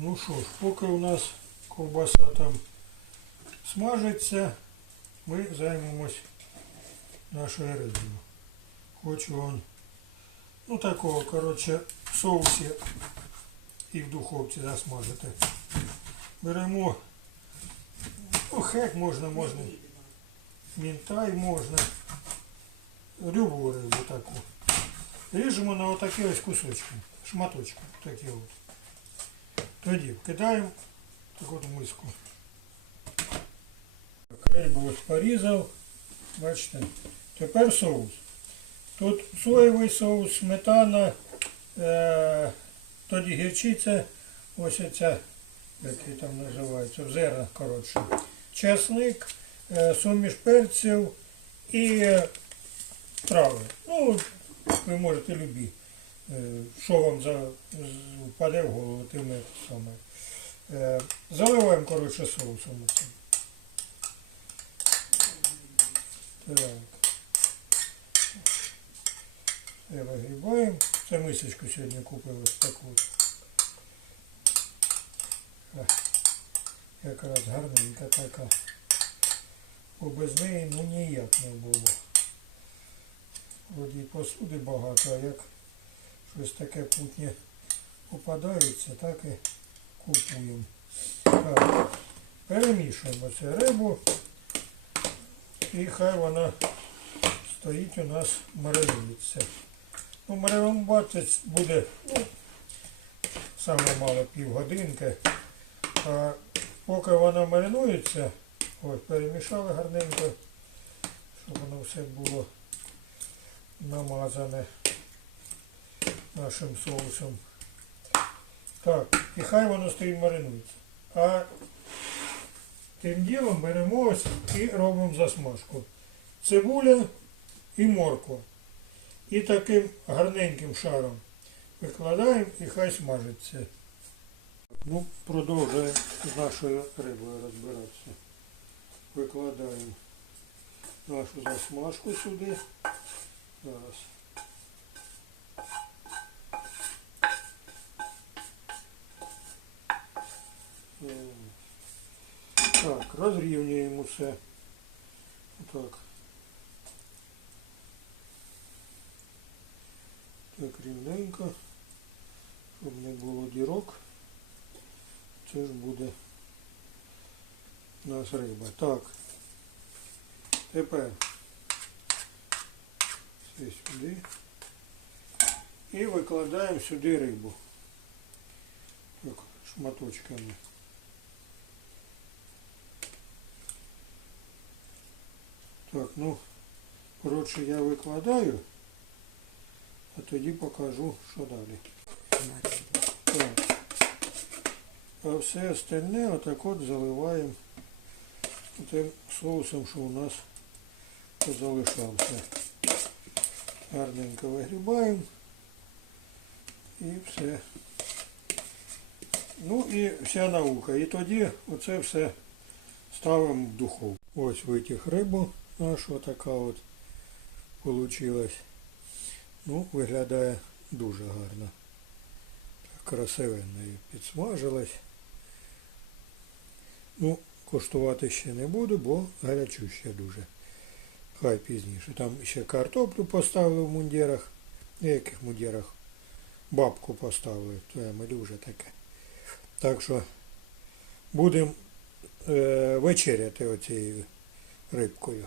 Ну що ж, поки у нас ковбаса там смажиться, ми займемось нашою рибою. Хочу он, ну такого, коротше, в соусі і в духовці засмажити. Беремо, ну хек можна, можна, мінтай можна, любу рибу таку. Ріжемо на отакі ось кусочки, шматочки, такі от. Тоді вкидаємо таку от миску. Ось порізав, бачите. Тепер соус. Тут соєвий соус, сметана, е, тоді гірчиця, ось ця, як її там називається, в зернах коротше. Чесник, е, суміш перців і е, трави. Ну, ви можете любі. Е, Що вам за, впаде в голову, тим саме. Е, Заливаємо, коротше, соусом. оцим. Так. Це вигрібаємо. Це мисочку сьогодні купили таку. Е, Якраз гарненька така. Бо без неї ну ніяк не було. Вроді посуди багато, а як щось таке путнє попадається, так і купуємо. Так, перемішуємо цю рибу і хай вона стоїть у нас маринується. Ну, маринувати буде ну, саме мало півгодинки. А поки вона маринується, ось перемішали гарненько, щоб воно все було намазане нашим соусом. Так, і хай воно стоїть маринується. А тим ділом беремо ось і робимо засмажку. Цибуля і морква. І таким гарненьким шаром викладаємо і хай смажиться. Ну, продовжуємо з нашою рибою розбиратися. Викладаємо нашу засмажку сюди. Зараз. Розрівнюємо все. Так. Так, рівненько, щоб не було дірок. Це ж буде у нас риба. Так. Тепер це сюди. І викладаємо сюди рибу. Так, шматочками. Так, ну, коротше, я викладаю, а тоді покажу, що далі. Так. А все остальне отак от заливаємо тим соусом, що у нас залишався. Гарненько вигрібаємо і все. Ну і вся наука. І тоді оце все ставимо в духовку. Ось витяг рибу нашу, така от получилась. Ну, виглядає дуже гарно. Красивенно і підсмажилась. Ну, коштувати ще не буду, бо гарячуще дуже. Хай пізніше. Там ще картоплю поставили в мундірах. В яких мундірах? Бабку поставили, я малю таке. Так що будемо е, вечеряти оцією рибкою.